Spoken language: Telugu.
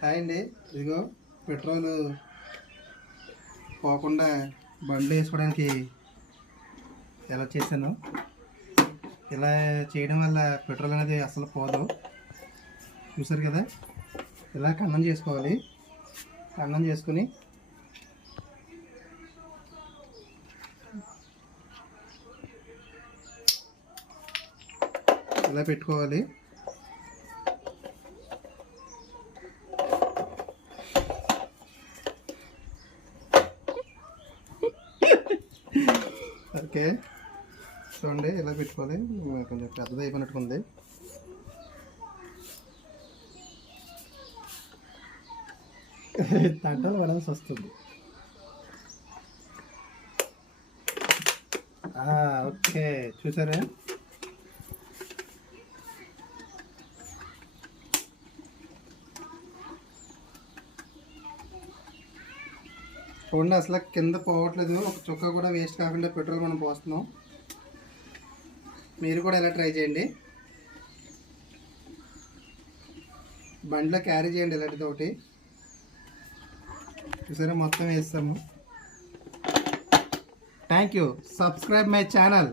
హాయ్ అండి. ఇదిగో పెట్రోల్ పోకుండా బండ్లు వేసుకోవడానికి ఎలా చేశాను. ఇలా చేయడం వల్ల పెట్రోల్ అనేది అసలు పోదు. చూసారు కదా, ఇలా కన్నం చేసుకోవాలి. కన్నం చేసుకుని ఇలా పెట్టుకోవాలి. ఓకే, చూడండి ఇలా పెట్టుకోవాలి. కొంచెం పెద్దది అయిపోయినట్టుకుంది. తంటలు పడాల్సి వస్తుంది. ఓకే, చూసారా? చూడండి, అసలు కింద పోవట్లేదు. ఒక చుక్క కూడా వేస్ట్ కాకుండా పెట్రోల్ మనం పోస్తున్నాం. మీరు కూడా ఇలా ట్రై చేయండి. బండిలో క్యారీ చేయండి ఇలాంటిది ఒకటి. చూసారా, మొత్తం వేస్తాము. Thank you. Subscribe my channel.